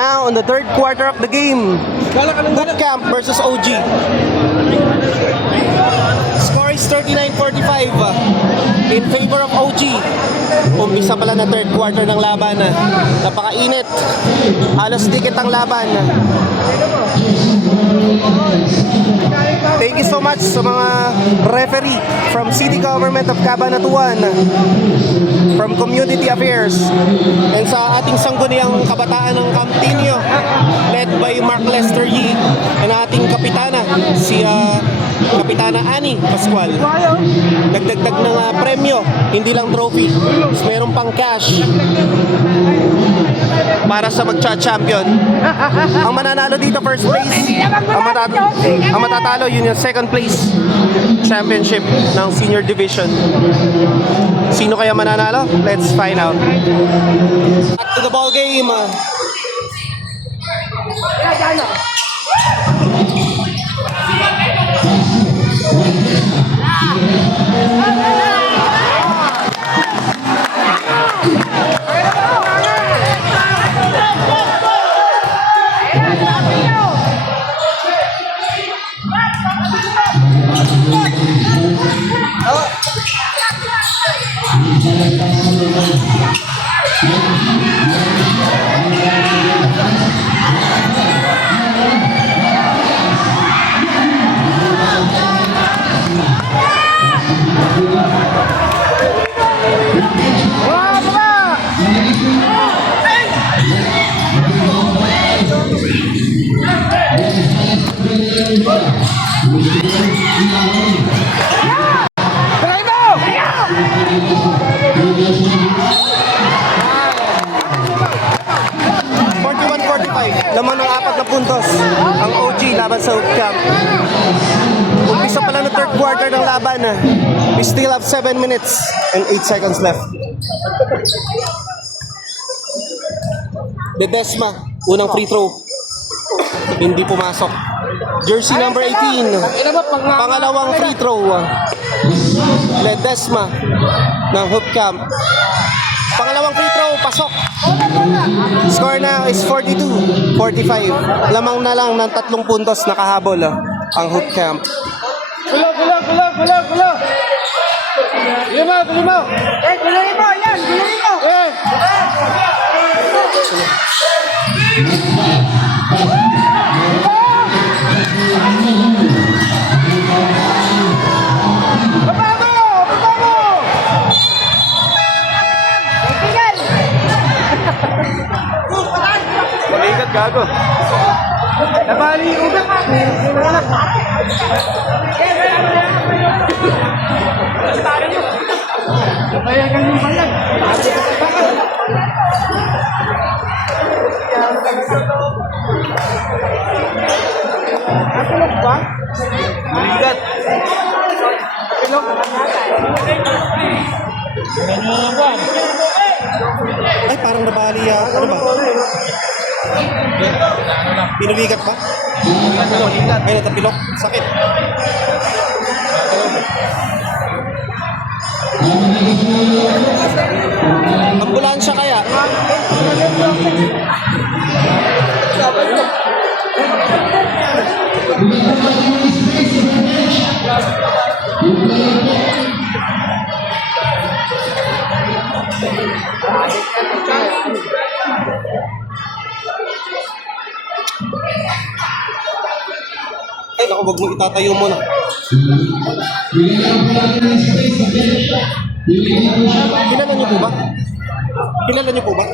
Now, on the third quarter of the game, Boot Camp versus OG. Score is 39-45 in favor of OG. Umpisa pala na third quarter ng laban. Napakainit. Halos dikit ang laban. Thank you so much sa mga referee from City Government of Cabanatuan, from Community Affairs, and sa ating sangguniang kabataan ng Camtinio, led by Mark Lester Yee, and ating kapitana, si Kapitana Annie Pascual. Dagdag ng premyo, hindi lang trophy. So, meron pang cash para sa magcha-champion. Ang mananalo dito first place, ang matatalo yun yung second place championship ng senior division. Sino kaya mananalo? Let's find out. Back to the ball game. Lamang ng 4 na puntos ang OG laban sa Boot Camp. Umpisa pala ng third quarter ng laban. We still have 7 minutes and 8 seconds left. Ledesma, unang free throw. Hindi pumasok. Jersey number 18, pangalawang free throw. Ledesma ng Boot Camp. Pangalawang free throw, pasok. Score na is 42-45. Lamang na lang ng 3 puntos nakahabol ang Boot Camp. Gulo! Lima! Guluhin mo! Yan! Guluhin mo! Maligat, gago. Nabali yung ugat. Nabayagan yung bayag. Natulog ba? Maligat. Natulog? Ay, parang nabali ano ba? Pinuligat pa? Ay, natapilok. Sakit. Ambulansya kaya? Ay, naku, wag mo itatayo mo na. Kilala niyo po ba? Kilala niyo po ba?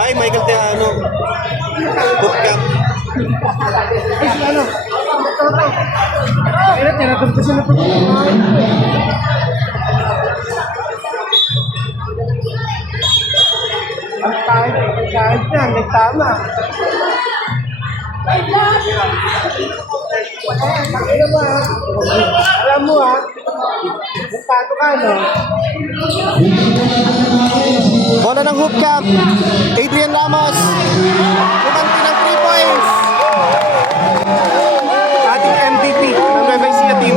Ay, Michael Teano. Boot Camp. Ay, si ano? Ay, tinatawag ko sila po. Ang kahit yan, may tama. Alam mo nagtato ka, no? Bola ng Boot Camp. Adrian Ramos. Kumanti ng 3 points. Ating MVP ng Nueva Ecija team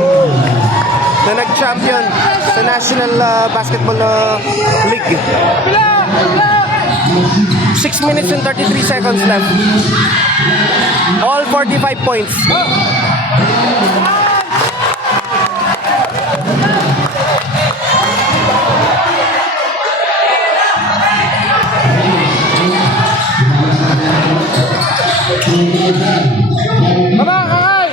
na nag-champion sa National Basketball League. 6 minutes and 33 seconds left. All 45 points. Baba, kakay!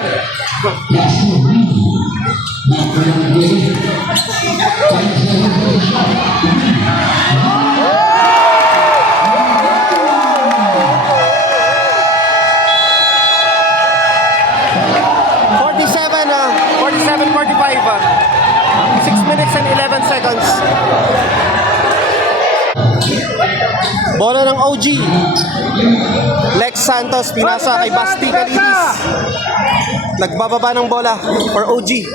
Forty-seven, 45. 6 minutes and 11 seconds. Bola ng OG. Lex Santos pinasa kay Basti Calidis. Nagbababa ng bola for OG.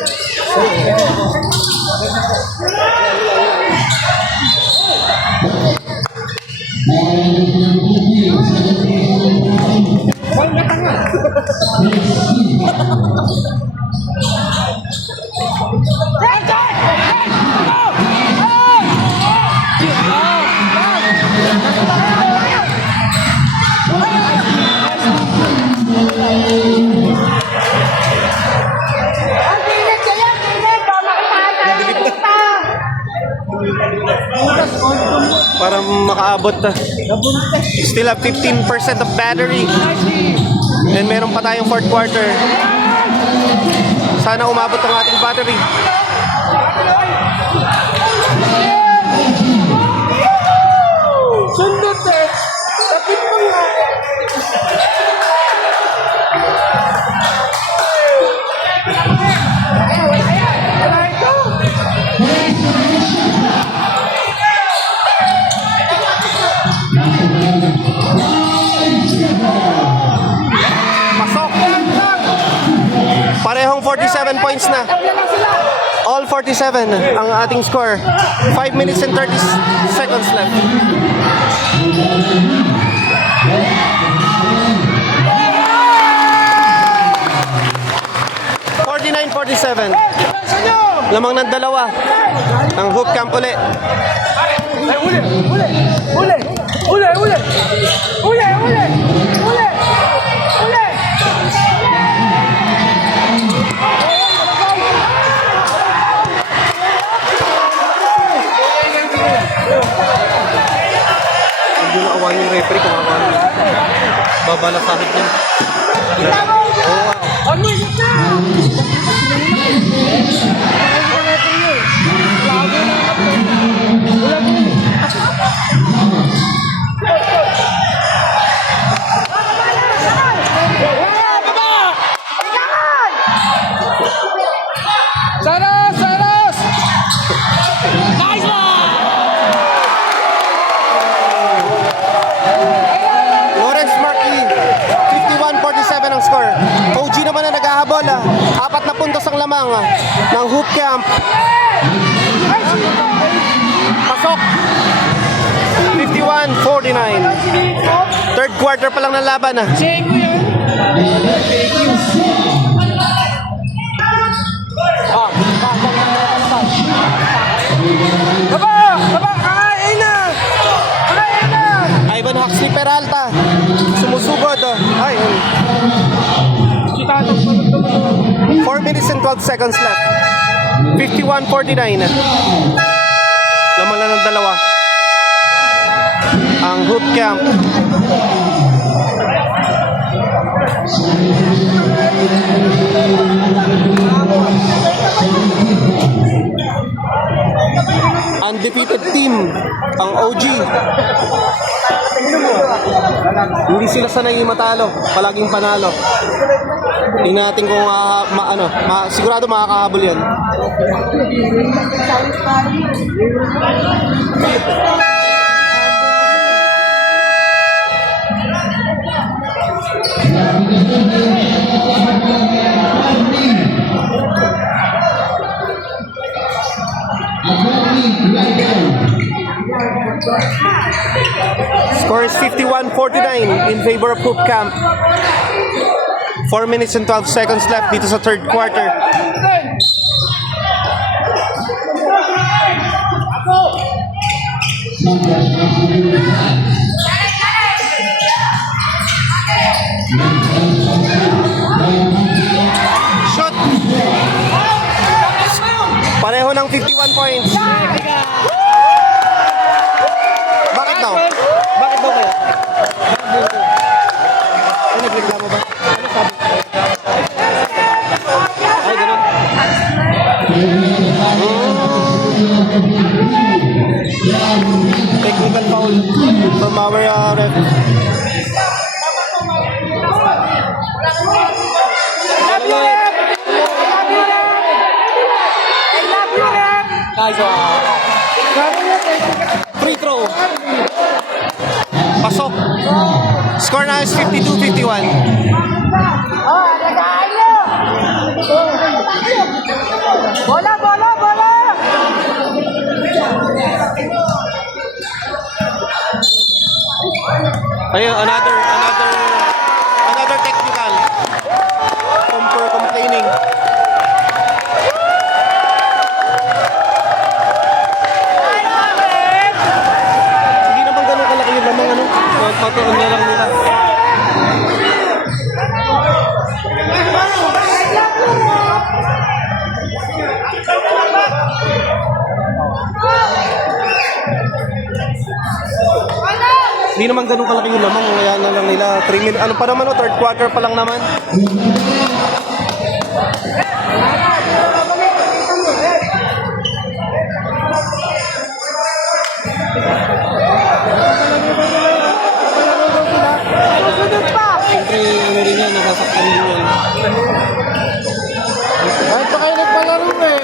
Para makaabot. Still have 15% of battery. And meron pa tayong fourth quarter. Sana umabot ang ating battery. Sundot eh! Kapit mo nga! Wala ito! Pasok. Parehong 47 points na. All 47 ang ating score. 5 minutes and 30 seconds left. .47. Lamang ng dalawa. Ang hoop camp uli. Ay, uli! Uli! Uli! Uli! Uli! Uli! Uli! Uli! Uli! Hindi na awan yung referee kung awan. Babalasahit niya. Ano yun na? Saros! Saros! Nice one! Lawrence Marquis, 51-47 ang score. OG naman na naghahabol. 4 na puntos ang lamang ng hoop camp. Pasok. 51-49. Third quarter pa lang ng laban. Check ko yun. Baba! Baba! Kakain na! Kakain na! Ivan Huxley Peralta. Sumusugod. Ay, 4 minutes and 12 seconds left. 51-49. Laman lang ng dalawa. Ang hoop camp. Undefeated team ang OG. Hindi sila sanay matalo, palaging panalo. Tingnan natin kung sigurado makakahabol yan. Score is 51-49 in favor of Hoop Camp. 4 minutes and 12 seconds left dito sa third quarter. Shot! Pareho ng 51 points. Bakit daw? Bakit daw kaya? Ay, nagreklamo ba? Ano sabi? Ay, ganun. Technical foul from our ref. Guys, free throw. Pasok. Score na is 52-51. Bola, bola, bola! Ayun, another technical. For complaining. Hindi naman ganun kalaki yung lamang ano. Patuon na lang nila. Hindi naman ganun kalaki yung lamang, kaya na lang nila 3 minutes. Ano pa naman, third quarter pa lang naman. Siyempre, ano rin yan, nasasaktan din yan. Kahit pa kayo nagpalaro eh.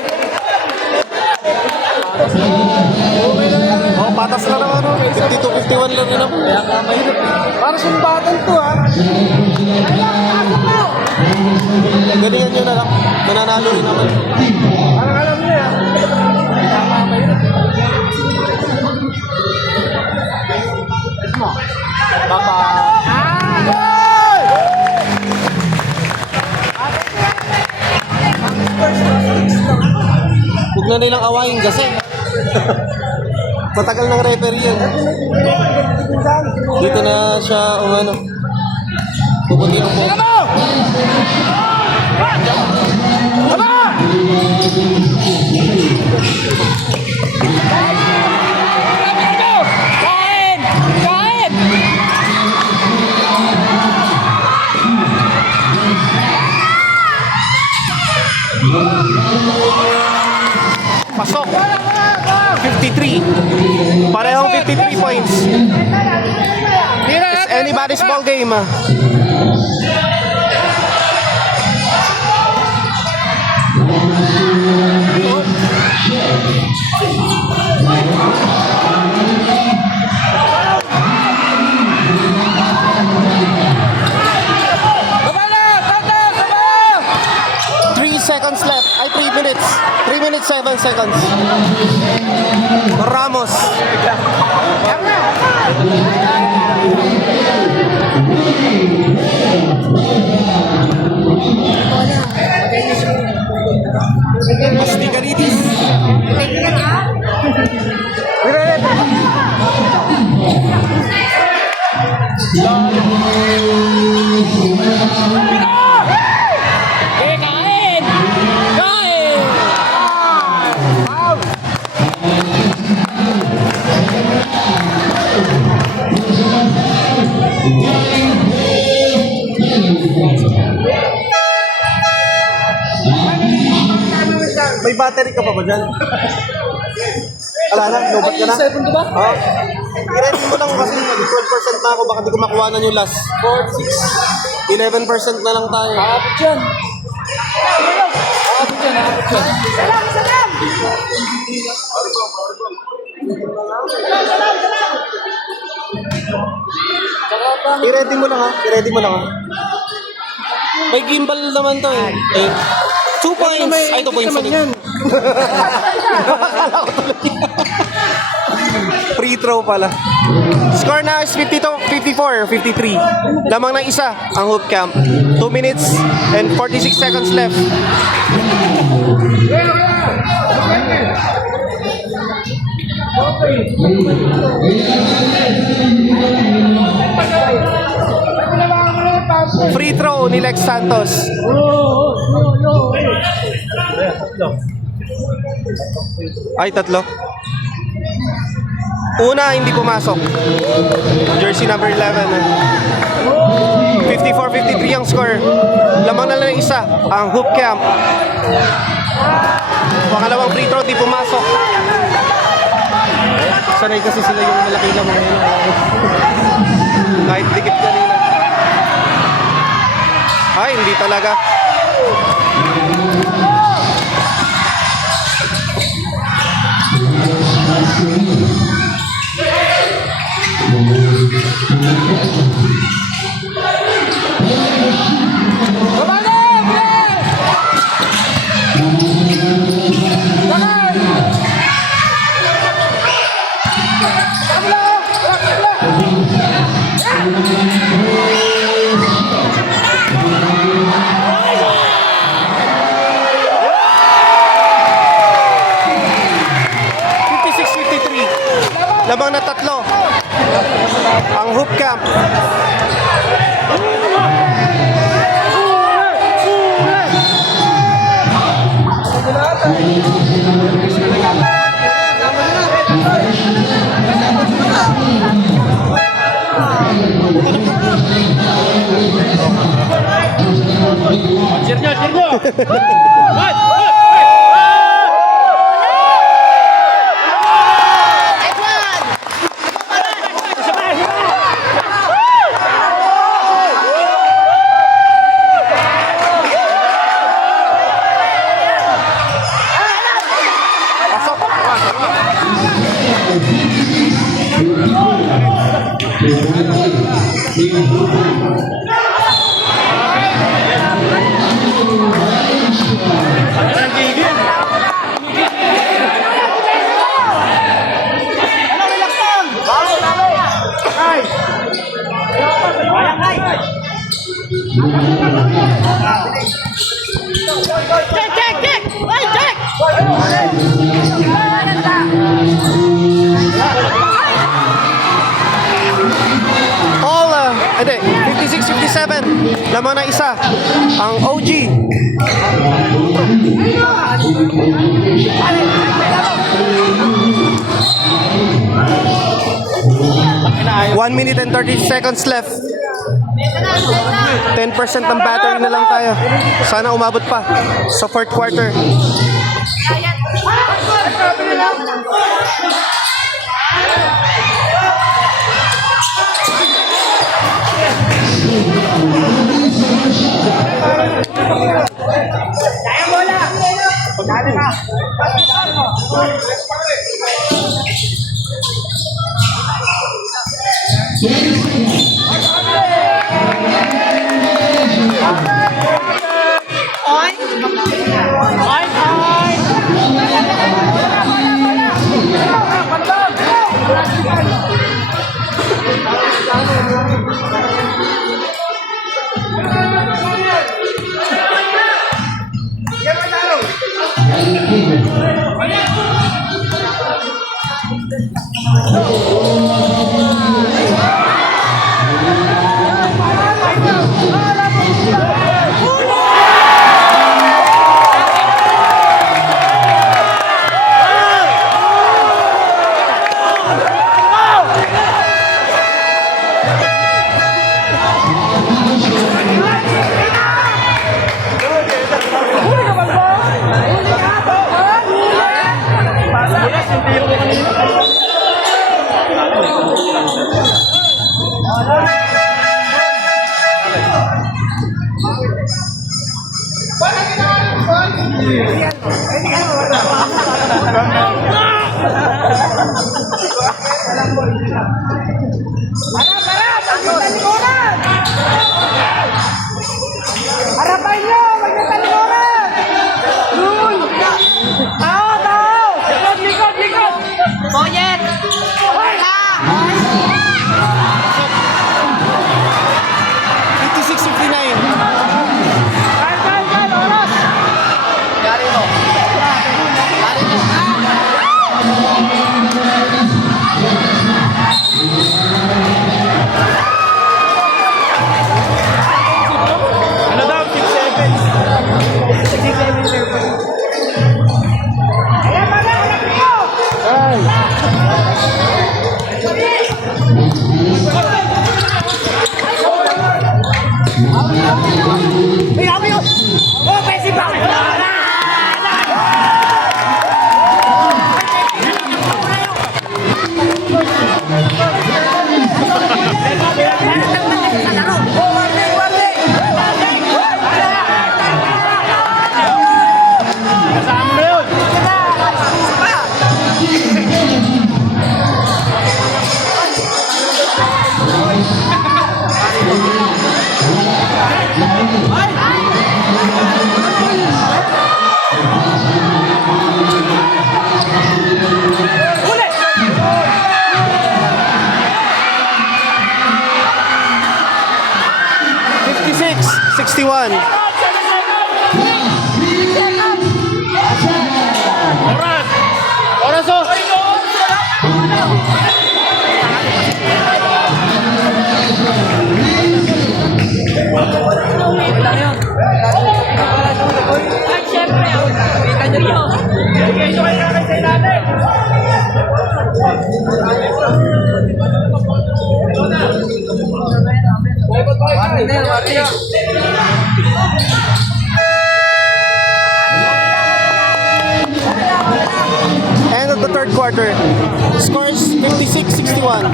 Oh, patas lang naman, 52-51 lang yun. Kaya ka mahirap. Para sumbatan to ha. Galingan nyo na lang, mananalo rin naman. Parang alam niyo ya. Huwag na nilang awayin kasi. Matagal ng referee yan. Dito na siya, ano, pupunti ng po. Kain! Kain! Pasok. 53. Parehong 53 points. It's anybody's ball game. Seconds left. Ay, 3 minutes. 3 minutes, 7 seconds. Ramos. Mastigalitis. May battery ka pa ba dyan? Wala na, lobat ka na? 7 ba? Oo. I-ready mo lang kasi 12% na ako, baka di ko makuha na yung last. 4, 6. 11% na lang tayo. Aabot yan. Aabot yan, aabot yan. Salam, salam! I-ready mo lang ha, i-ready mo lang ha. May gimbal naman to eh. 2 points. Ay, 2 points ulit. Free throw pala. Score na is 54-53. Lamang ng isa ang hoop camp. 2 minutes and 46 seconds left. free throw ni Lex Santos. Ay, tatlo. Una, hindi pumasok. Jersey number 11. 54-53 ang score. Lamang na lang isa ang Hoop Camp. Pangalawang free throw, di pumasok. Sanay kasi sila yung malaki lamang ngayon. Kahit dikit kanina. Ay, hindi talaga. Lamang na tatlo ang Hoop Camp. Hindi, 56-57. Lamang na isa ang OG. 1 minute and 30 seconds left. 10% ng battery na lang tayo. Sana umabot pa sa fourth quarter. Harapan nyo! Huwag nyo talikuran! Doon! Tao! Tao! Likod! Likod! Likod! Boyet! Wala! 56-59. Kan! Oras! Gari mo. Gari mo. Hey, happy yun! Oh, Messi ba? Fifty-six, 61. Oras oh! Ay, syempre. Kita nyo yun. End of the third quarter. Scores 56-61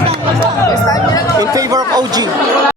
in favor of OG.